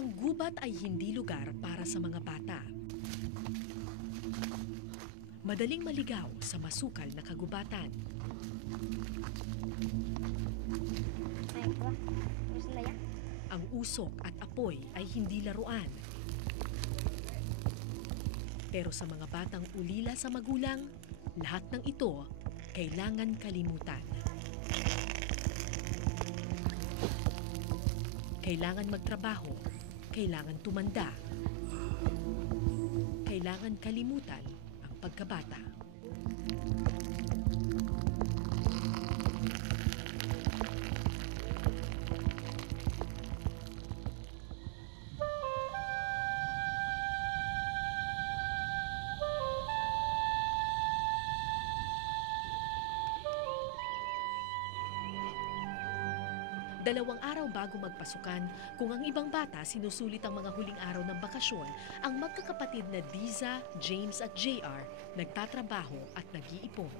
Ang gubat ay hindi lugar para sa mga bata. Madaling maligaw sa masukal na kagubatan. Ang usok at apoy ay hindi laruan. Pero sa mga batang ulila sa magulang, lahat ng ito kailangan kalimutan. Kailangan magtrabaho, kailangan tumanda, kailangan kalimutan ang pagkabata. Dalawang araw bago magpasukan, kung ang ibang bata sinusulit ang mga huling araw ng bakasyon, ang magkakapatid na Diza, James at JR nagtatrabaho at nag-iipon.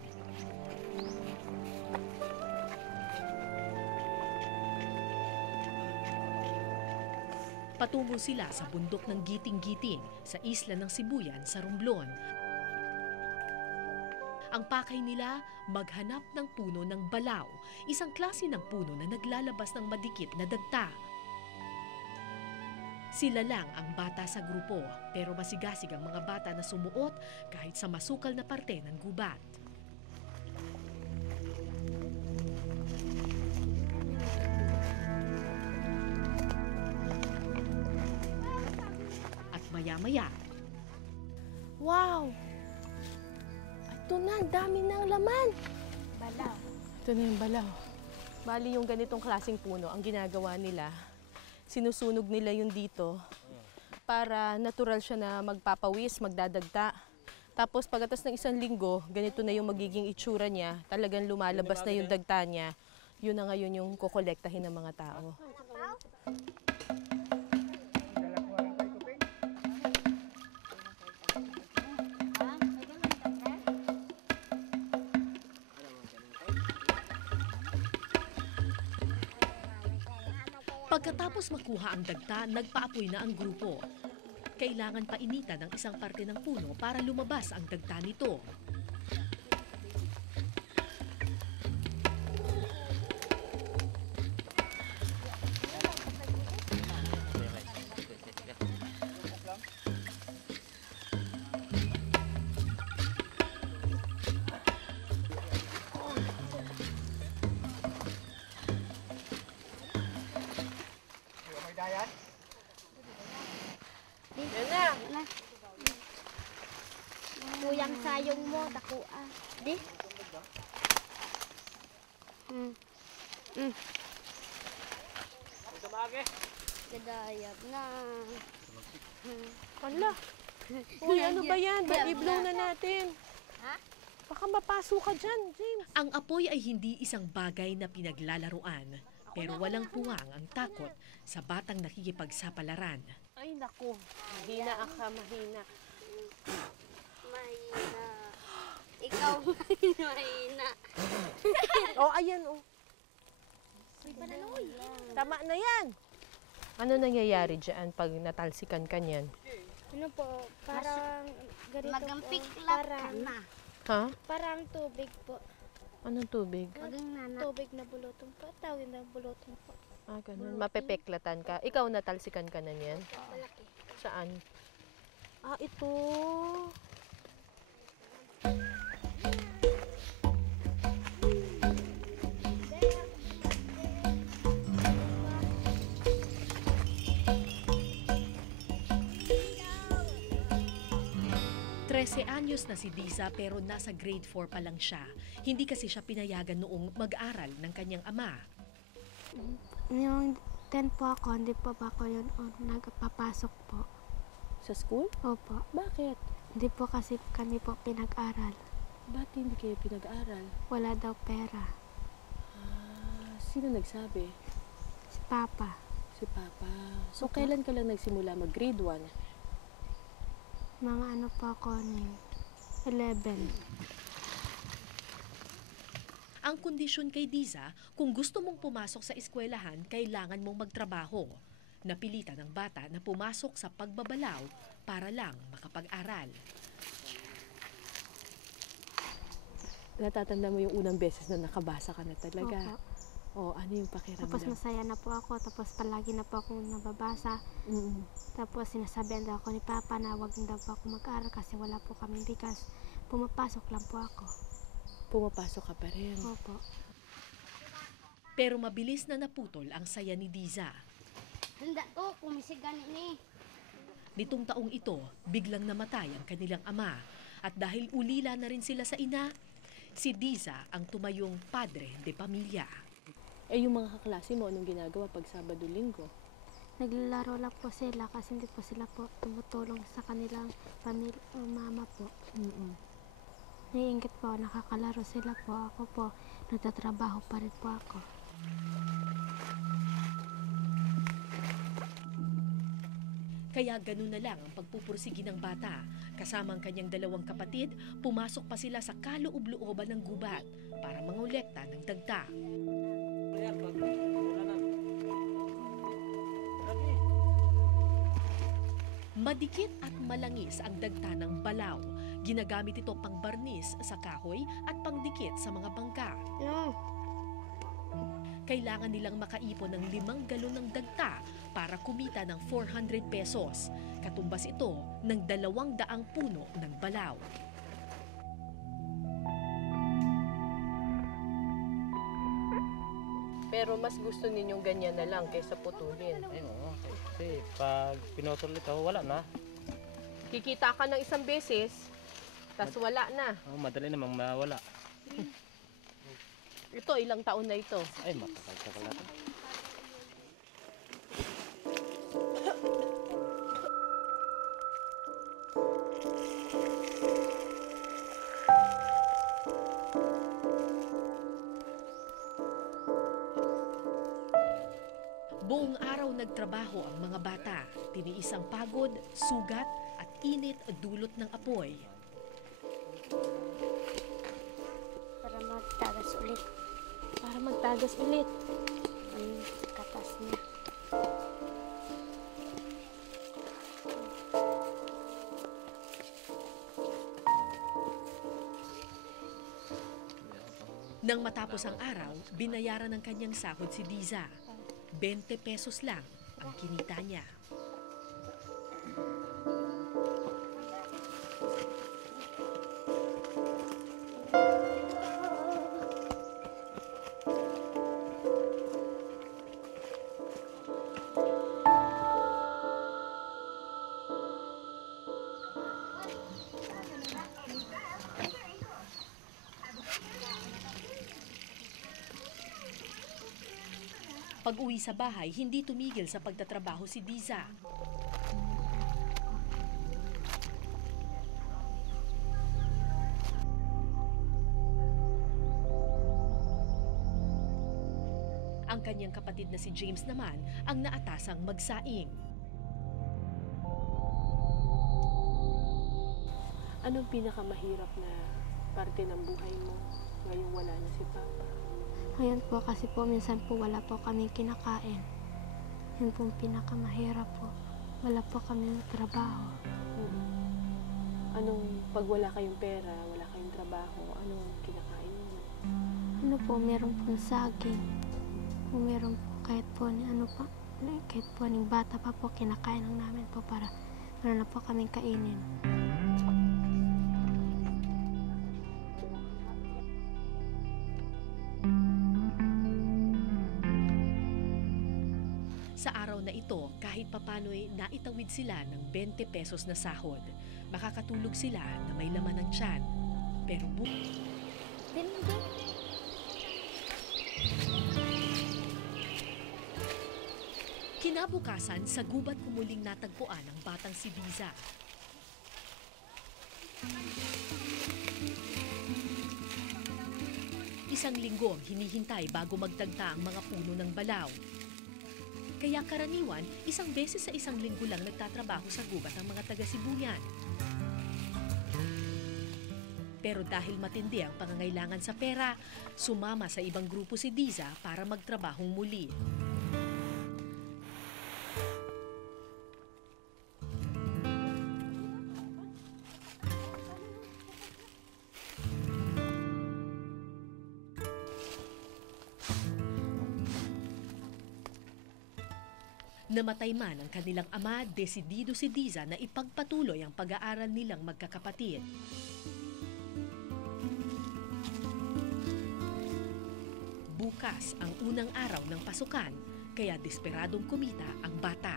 Patungo sila sa bundok ng Giting-Giting sa isla ng Sibuyan sa Romblon. Ang pakay nila, maghanap ng puno ng balaw, isang klase ng puno na naglalabas ng madikit na dagta. Sila lang ang bata sa grupo, pero masigasig ang mga bata na sumuot kahit sa masukal na parte ng gubat. At maya-maya, wow! Ito na, ang dami ng laman. Balaw. Ito na yung balaw. Bali yung ganitong klaseng puno, ang ginagawa nila, sinusunog nila yung dito para natural siya na magpapawis, magdadagta. Tapos pagkatapos ng 1 linggo, ganito na yung magiging itsura niya. Talagang lumalabas na yung dagta niya. Yun na ngayon yung kukolektahin ng mga tao. Pagkatapos makuha ang dagta, nagpaapoy na ang grupo. Kailangan painitan ang isang parte ng puno para lumabas ang dagta nito. Yan na. Kuyang sayong mo, takuan. Di? Gadayab na. Wala. Uy, ano ba yan? Ba't i-blow na natin? Ha? Baka mapasok ka dyan, James. Ang apoy ay hindi isang bagay na pinaglalaruan, pero walang puwang ang takot sa batang nakikipagsapalaran. Ay, naku. Mahina ka, mahina. Mahina. Ikaw mahina. Oh, ayan, oh. Tama na yan. Ano nangyayari dyan pag natalsikan ka niyan? Ano po, parang ganito Magampik po. lang Parang, na. Ha? parang tubig po. Anong tubig? Magang nana. Tubig na bulutong po. Tawag na bulutong po. Ah, ganun. Mapepeklatan ka. Ikaw natalsikan ka na niyan? Malaki. Saan? Ah, ito. 13 anyos na si Diza pero nasa grade 4 pa lang siya. Hindi kasi siya pinayagan noong mag-aral ng kanyang ama. Yung 10 po ako, hindi po ba ako yun nagpapasok po? Sa school? Opo. Bakit? Hindi po kasi kami po pinag-aral. Ba't hindi kayo pinag-aral? Wala daw pera. Ah, sino nagsabi? Si Papa. Si Papa. So, kailan ka lang nagsimula mag-grade 1? Mga ano po ako ni 11. Ang kondisyon kay Diza, kung gusto mong pumasok sa eskwelahan, kailangan mong magtrabaho. Napilitan ng bata na pumasok sa pagbabalaw para lang makapag-aral. Natatanda mo yung unang beses na nakabasa ka na talaga? Opo. O, ano yung pakiramdam? Tapos masaya na po ako, tapos palagi na po akong nababasa. Mm. Tapos sinasabihan daw ako ni Papa na wag na daw po ako mag-aral kasi wala po kaming bigas. Pumapasok lang po ako. Pumapasok ka pa rin. Opo. Pero mabilis na naputol ang saya ni Diza. Handa to, kumisigan ni. Nitong taong ito, biglang namatay ang kanilang ama. At dahil ulila na rin sila sa ina, si Diza ang tumayong padre de pamilya. Eh, yung mga kaklase mo, anong ginagawa pag Sabado-Linggo? Naglalaro lang po sila kasi hindi po sila po tumutulong sa kanilang mama po. Naiingit po, nakakalaro sila po. Ako po, nagtatrabaho pa rin po ako. Kaya ganun na lang ang pagpupursigi ng bata. Kasama ang kanyang dalawang kapatid, pumasok pa sila sa kaloob-looban ng gubat para mangolekta ng dagta. Madikit at malangis ang dagta ng balaw. Ginagamit ito pang barnis sa kahoy at pangdikit sa mga bangka. Kailangan nilang makaipon ng 5 galon ng dagta para kumita ng 400 pesos. Katumbas ito ng 200 puno ng balaw. Pero mas gusto ninyong ganyan na lang kaysa putulin. Ay, oo. Kasi pag pinutol ito, wala na. Kikita ka ng isang beses, tas wala na. Oh, madali namang mawala. Ito, ilang taon na ito? Ay, matagal-tagal na ito. Buong araw nagtrabaho ang mga bata. Tiniis ang pagod, sugat at init dulot ng apoy. Para magtagas ulit Para magtagas ulit. ang katas niya. Nang matapos ang araw, binayaran ng kanyang sahod si Diza. 20 pesos lang ang kinita niya. Pag-uwi sa bahay, hindi tumigil sa pagtatrabaho si Diza. Ang kanyang kapatid na si James naman ang naatasang magsaing. Anong pinakamahirap na parte ng buhay mo ngayong wala na si Papa? Ngayon po kasi po minsan po wala po kaming kinakain. Yun po ang pinakamahirap po. Wala po kaming trabaho. Anong, pag wala kayong pera, wala kayong trabaho, anong kinakain mo? Ano po, meron po saging. Kung meron po kahit po ni ano pa, kahit po ng bata pa po, kinakain lang namin po para meron na po kaming kainin. Sa araw na ito, kahit papano'y naitawid sila ng 20 pesos na sahod. Makakatulog sila na may laman ng tiyan. Pero kinabukasan, sa gubat kumuling natagpuan ang batang si Diza. Isang linggo ang hinihintay bago magtagta ang mga puno ng balaw. Kaya karaniwan, isang beses sa isang linggo lang nagtatrabaho sa gubat ang mga taga-Sibuyan. Pero dahil matindi ang pangangailangan sa pera, sumama sa ibang grupo si Diza para magtrabahong muli. Namatay man ang kanilang ama, desidido si Diza na ipagpatuloy ang pag-aaral nilang magkakapatid. Bukas ang unang araw ng pasukan, kaya desperadong kumita ang bata.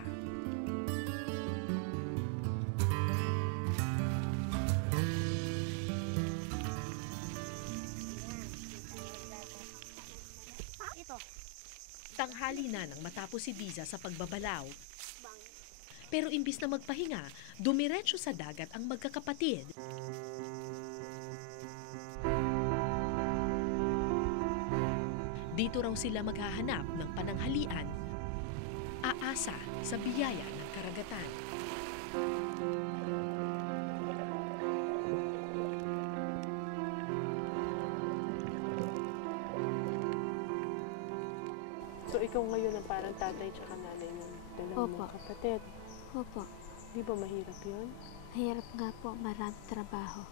Ito. Tanghali na nang matapos si Diza sa pagbabalaw. Pero imbis na magpahinga, dumiretso sa dagat ang magkakapatid. Dito raw sila maghahanap ng pananghalian, aasa sa biyaya ng karagatan. So ikaw ngayon ang parang tatay tsaka nanay ng dalawang Opo. kapatid. Opo, Di ba mahirap yun? mahirap nga po, marami trabaho.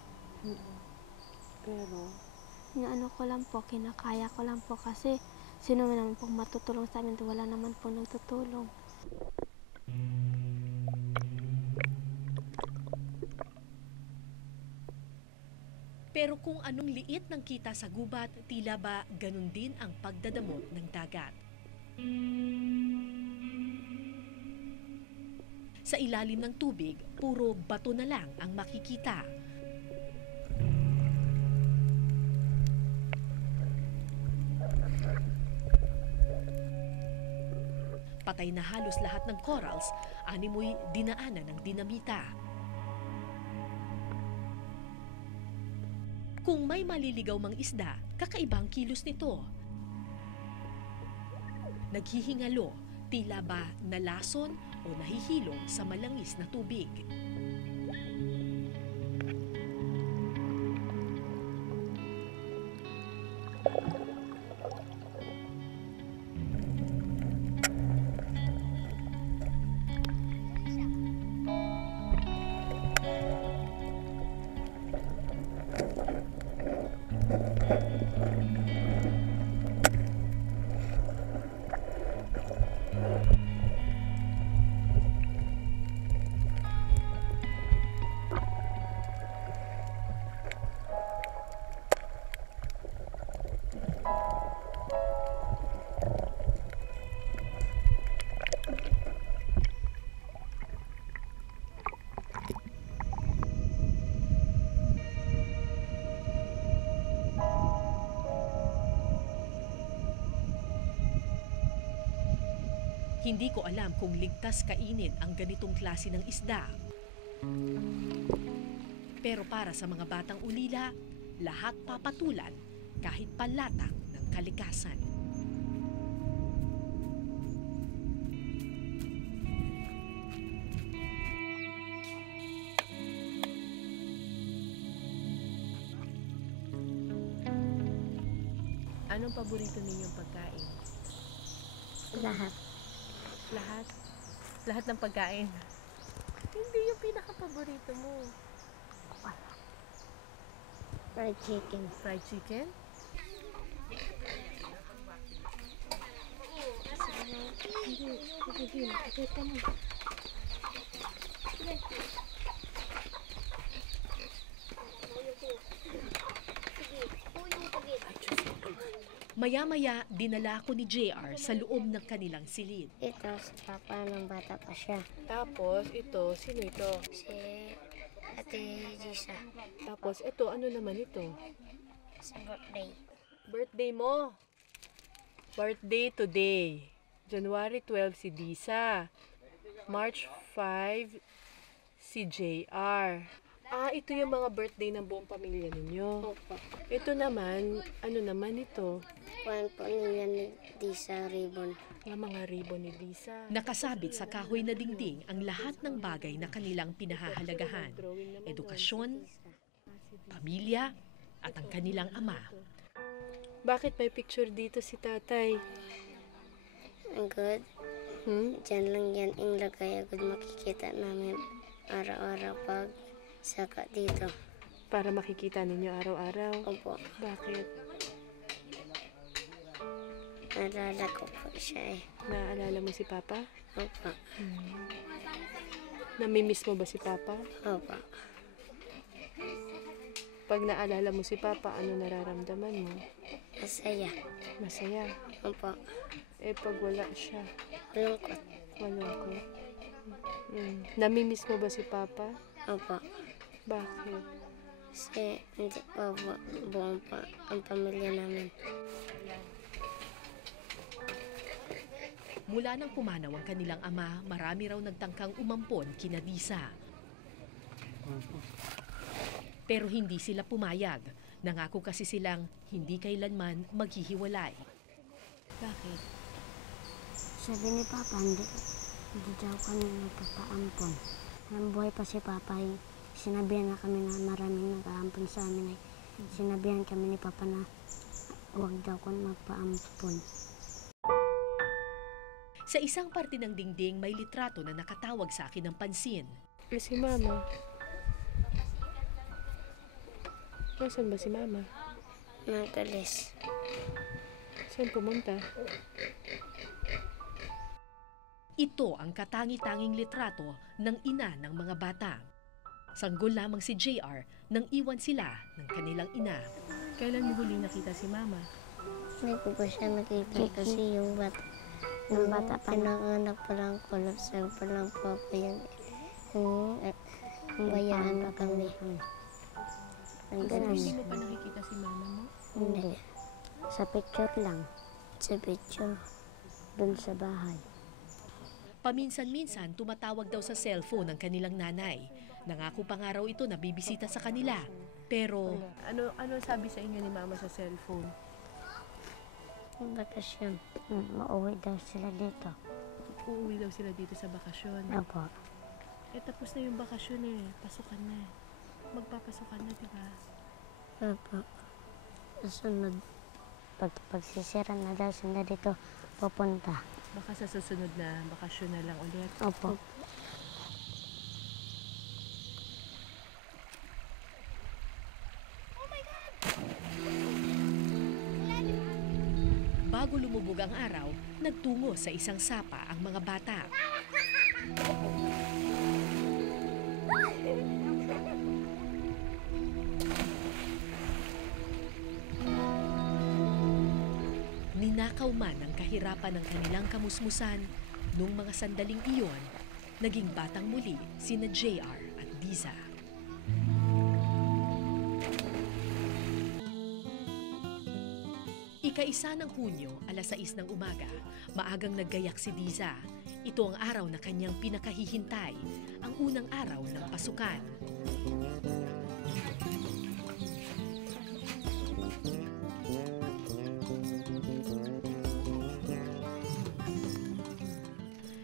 Pero, Ano ko lang po, kinakaya ko lang po kasi sino naman pong matutulong sa amin, wala naman po nagtutulong. Pero kung anong liit ng kita sa gubat, tila ba ganun din ang pagdadamot ng dagat. Sa ilalim ng tubig, puro bato na lang ang makikita. Patay na halos lahat ng corals, animoy dinaanan ng dinamita. Kung may maliligaw mang isda, kakaibang kilos nito. Naghihingalo, tila ba nalason o nahihilom sa malangis na tubig. Hindi ko alam kung ligtas kainin ang ganitong klase ng isda. Pero para sa mga batang ulila, lahat papatulan kahit palatang ng kalikasan. anong paborito ninyong pagkain? Lahat. Lahat? Lahat ng pagkain? Hindi yung pinaka-paborito mo. Fried chicken. Fried chicken? Hindi, nakikita mo. Maya-maya, dinala ako ni JR sa loob ng kanilang silid. Ito, si Papa nung bata pa siya. Tapos, ito, sino ito? Si Ate Gisa. Tapos, ito, ano naman ito? Sa birthday. Birthday mo. Birthday today. January 12 si Disa. March 5 si JR. Ah, ito yung mga birthday ng buong pamilya ninyo. Opo. Ito naman, ano naman ito? Kuhan po niya ni Disa ribbon. Yung mga ribbon ni Disa. Nakasabit sa kahoy na dingding ang lahat ng bagay na kanilang pinahahalagahan. Edukasyon, pamilya, at ang kanilang ama. Bakit may picture dito si tatay? Ang good. Diyan lang yan ang lagay. Agad makikita namin araw-araw pag saka dito. Para makikita ninyo araw-araw. Opo. Bakit? Naalala ko po siya eh. Naaalala mo si Papa? Opo. Namimiss mo ba si Papa? Opo. Pag naalala mo si Papa, ano nararamdaman mo? Masaya. Masaya. Opo. Eh, pag wala siya, Malungkot. malungkot. Namimiss mo ba si Papa? Opo. Bakit? Kasi hindi po buong pa ang pamilya namin. Mula nang pumanaw ang kanilang ama, marami raw nagtangkang umampon kina Disa. Pero hindi sila pumayag. Nangako kasi silang hindi kailanman maghihiwalay. Bakit? Sabi ni Papa, hindi daw kami nagpapaampon. Nang buhay pa si Papa, sinabihan na kami na maraming nag-aampon sa amin. Sinabihan kami ni Papa na huwag daw kami magpaampon. Sa isang parte ng dingding, may litrato na nakatawag sa akin ng pansin. Eh, si Mama. Nasaan ba si Mama? Nagalis. Saan pumunta? Ito ang katangi-tanging litrato ng ina ng mga bata. Sanggol lamang si JR nang iwan sila ng kanilang ina. Kailan mo huling nakita si Mama? Hindi ko pa siya nakita kasi yung bata. Nung bata pa na. Pinanganak pa lang ko, nagsan pa lang po ako yan. Bayaan na kami. Hindi mo pa nakikita si Mama mo? Hindi. Sa picture lang, Sa picture. dun sa bahay. Paminsan-minsan tumatawag daw sa cellphone ng kanilang nanay. Nangako pa nga raw ito na bibisita sa kanila. Pero Ano sabi sa inyo ni Mama sa cellphone? Bakasyon. Mauwi daw sila dito. Uuwi daw sila dito sa bakasyon. Opo. Eh, tapos na yung bakasyon eh. Pasukan na. Magpapasukan na, di ba? Opo. Susunod. Pagsisira na daw sila dito pupunta. Baka sa susunod na bakasyon na lang ulit. Opo. bago lumubog ang araw, nagtungo sa isang sapa ang mga bata. Ninakaw man ang kahirapan ng kanilang kamusmusan, nung mga sandaling iyon, naging batang muli sina JR at Diza. Ika-1 ng Hunyo, alas 6 ng umaga, maagang naggayak si Diza. Ito ang araw na kanyang pinakahihintay, ang unang araw ng pasukan.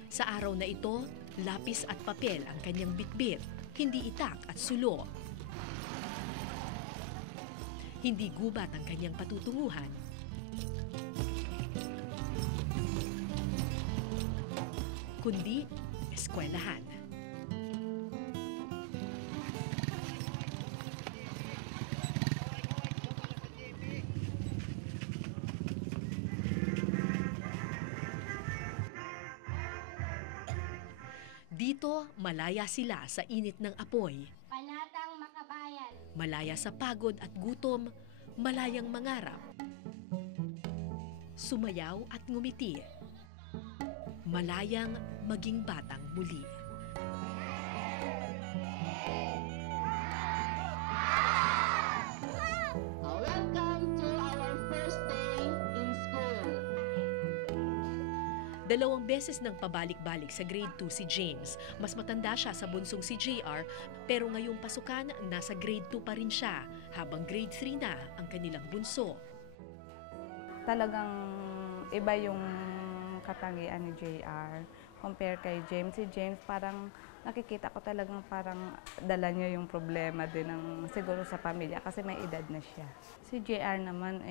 Sa araw na ito, lapis at papel ang kanyang bitbit, hindi itak at sulo. Hindi gubat ang kanyang patutunguhan. Kundi eskwelahan. Dito, malaya sila sa init ng apoy. Panatang Makabayan. Malaya sa pagod at gutom, malayang mangarap. Sumayaw at ngumiti. Malayang maging batang muli. Welcome to our first day in school. 2 beses nang pabalik-balik sa grade 2 si James. Mas matanda siya sa bunsong si JR, pero ngayong pasukan, nasa grade 2 pa rin siya, habang grade 3 na ang kanilang bunso. Talagang iba yung katangian ni JR compare kay James. Si James parang nakikita ko talagang parang dala niya yung problema din ng siguro sa pamilya kasi may edad na siya. Si JR naman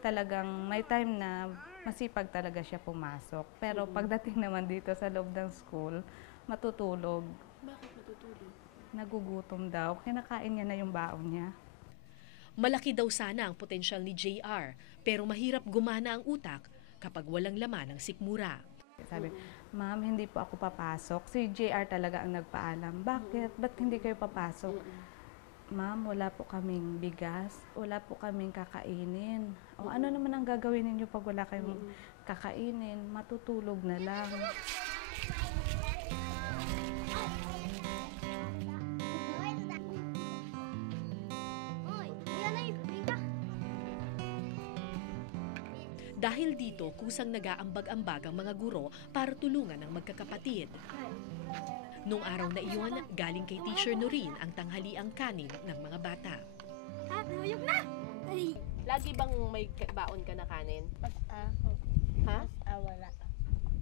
talagang may time na masipag talaga siya pumasok. Pero pagdating naman dito sa loob ng school, matutulog. Bakit matutulog? Nagugutom daw. Kinakain niya na yung baon niya. Malaki daw sana ang potensyal ni JR, pero mahirap gumana ang utak kapag walang laman ng sikmura. Sabi, ma'am, hindi po ako papasok. Si JR talaga ang nagpaalam. Bakit? Ba't hindi kayo papasok? Ma'am, wala po kaming bigas. Wala po kaming kakainin. O ano naman ang gagawin ninyo pag wala kayong kakainin? Matutulog na lang. Dahil dito, kusang nag-aambag-ambag ang mga guro para tulungan ang magkakapatid. Nung araw na iyon, galing kay Teacher Noreen ang tanghaliang kanin ng mga bata. Lagi bang may baon ka na kanin? Ha? Wala.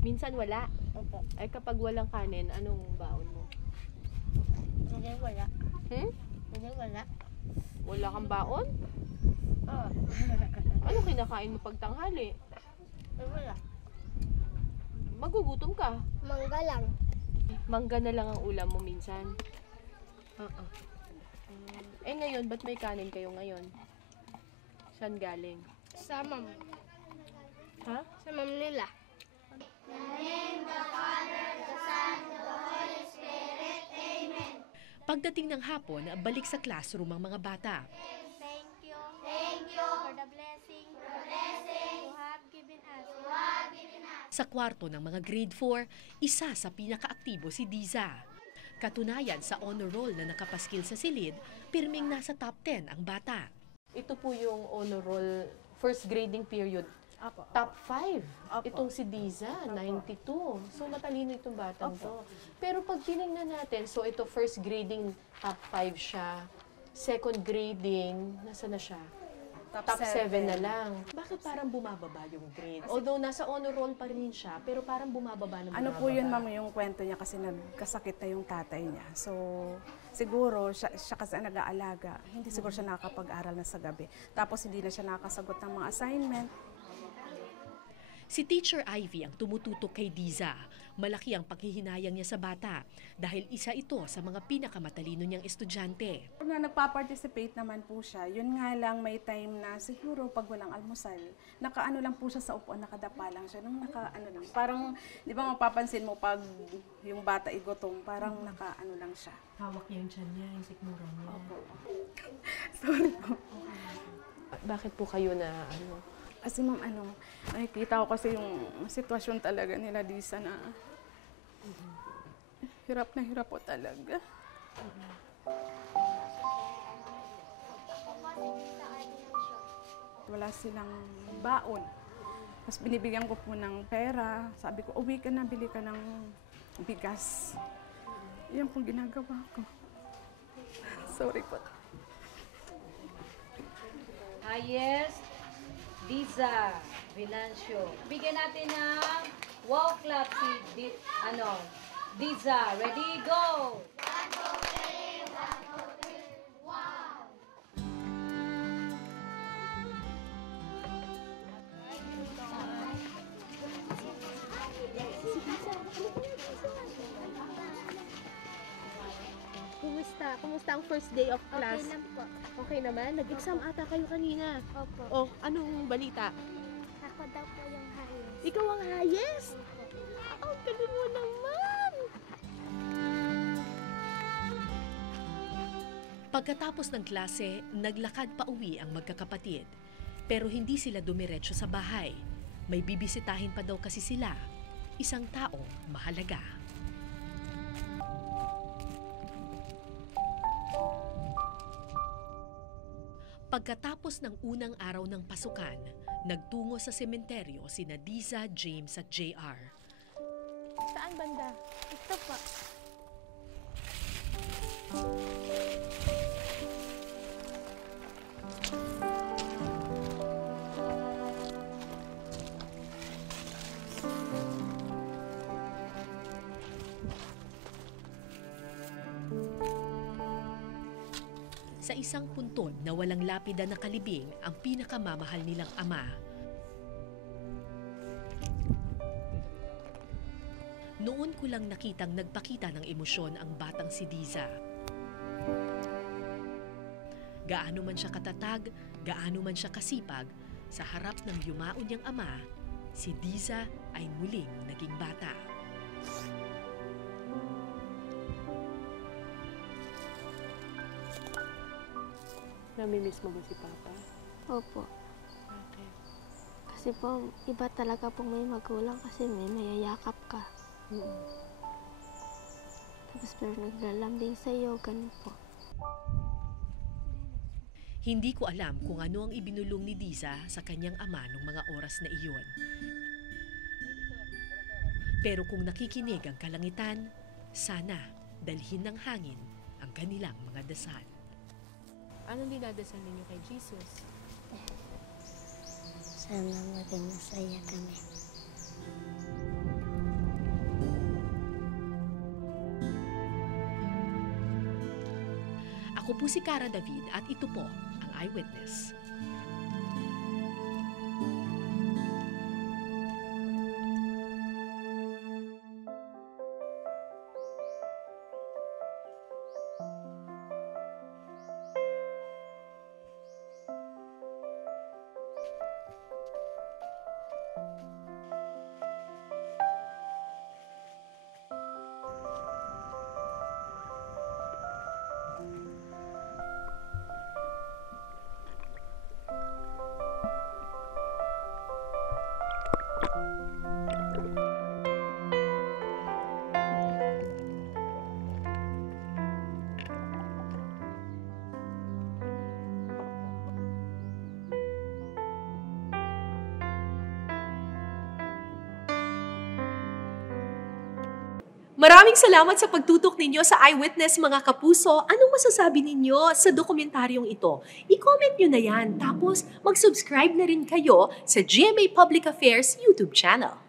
Minsan wala. Opo. Ay kapag walang kanin, anong baon mo? Hindi wala. Hmm? Hindi wala. Wala kang baon? Ano kinakain mo pag tanghali? Wala. Magugutom ka. Mangga lang. Mangga na lang ang ulam mo minsan. Eh ngayon, ba't may kanin kayo ngayon? Saan galing? Sa ma'am. Ha? Sa ma'am nila. Pagdating ng hapon, balik sa classroom ang mga bata. Thank you for the blessing you have given us. Sa kwarto ng mga grade 4, isa sa pinakaaktibo si Diza. Katunayan sa honor roll na nakapaskil sa silid, pirming nasa top 10 ang bata. Ito po yung honor roll first grading period. Apo. Top 5. Opo. Itong si Diza, 92. So matalino itong batang to. Pero pag tinignan natin, so ito first grading top 5 siya. Second grading, nasa na siya? Top 7 na lang. Bakit parang bumababa yung grade? Although nasa honor roll pa rin siya, pero parang bumababa na bumababa. Ano po yun, ma'am, yung kwento niya kasi nagkasakit na yung tatay niya. So, siguro, siya kasi ang nag-aalaga. Hindi siguro siya nakakapag-aral na sa gabi. Tapos, hindi na siya nakakasagot ng mga assignment. Si Teacher Ivy ang tumututok kay Diza. Malaki ang paghihinayang niya sa bata dahil isa ito sa mga pinakamatalino niyang estudyante. Na nagpa-participate naman po siya, yun nga lang may time na siguro pag walang almusal, nakaano lang po siya sa upuan, nakadapa lang siya. Nung nakaano lang, parang, di ba mapapansin mo pag yung bata igutom, parang nakaano lang siya. Hawak niya yung tiyan niya, yung sikmura niya. Opo. Sorry po. Bakit po kayo na ano? Kasi ma'am, nakikita ko kasi yung sitwasyon talaga nila Disa na hirap na hirap po talaga. Wala silang baon. Tapos binibigyan ko po ng pera. Sabi ko, uwi ka na, bili ka ng bigas. Yan po ginagawa ko. Sorry po. Highest, Diza Venancio. Bigyan natin ng wow clap si Diza. Ready, go! 1, 2, 3, 1, 2, 3, wow! Kumusta ang first day of class? Okay lang po. Okay naman? Nag-exam ata kayo kanina. Opo. Oh, anong balita? Ako daw po yung highest. Ikaw ang highest? Ang galing mo naman! Pagkatapos ng klase, naglakad pa uwi ang magkakapatid. Pero hindi sila dumiretso sa bahay. May bibisitahin pa daw kasi sila. Isang taong mahalaga. Pagkatapos ng unang araw ng pasukan, nagtungo sa sementeryo sina Diza, James at JR. Saan banda? Ito po. Sa isang puntod na walang lapida na kalibing ang pinakamamahal nilang ama. Noon ko lang nakitang nagpakita ng emosyon ang batang si Diza. Gaano man siya katatag, gaano man siya kasipag, sa harap ng yumaon niyang ama, si Diza ay muling naging bata. Namimiss mo ba si Papa? Opo. Bakit? Kasi po, iba talaga po may magulang kasi may mayayakap ka. Tapos pero naglalambing sa'yo, ganun po. Hindi ko alam kung ano ang ibinulong ni Diza sa kanyang ama nung mga oras na iyon. Pero kung nakikinig ang kalangitan, sana dalhin ng hangin ang kanilang mga dasal. Anong dinadasal ninyo kay Jesus? Sana maging masaya kami. Ako po si Cara David at ito po ang Eyewitness. Maraming salamat sa pagtutok ninyo sa Eyewitness mga kapuso. Anong masasabi ninyo sa dokumentaryong ito? I-comment nyo na yan. Tapos mag-subscribe na rin kayo sa GMA Public Affairs YouTube channel.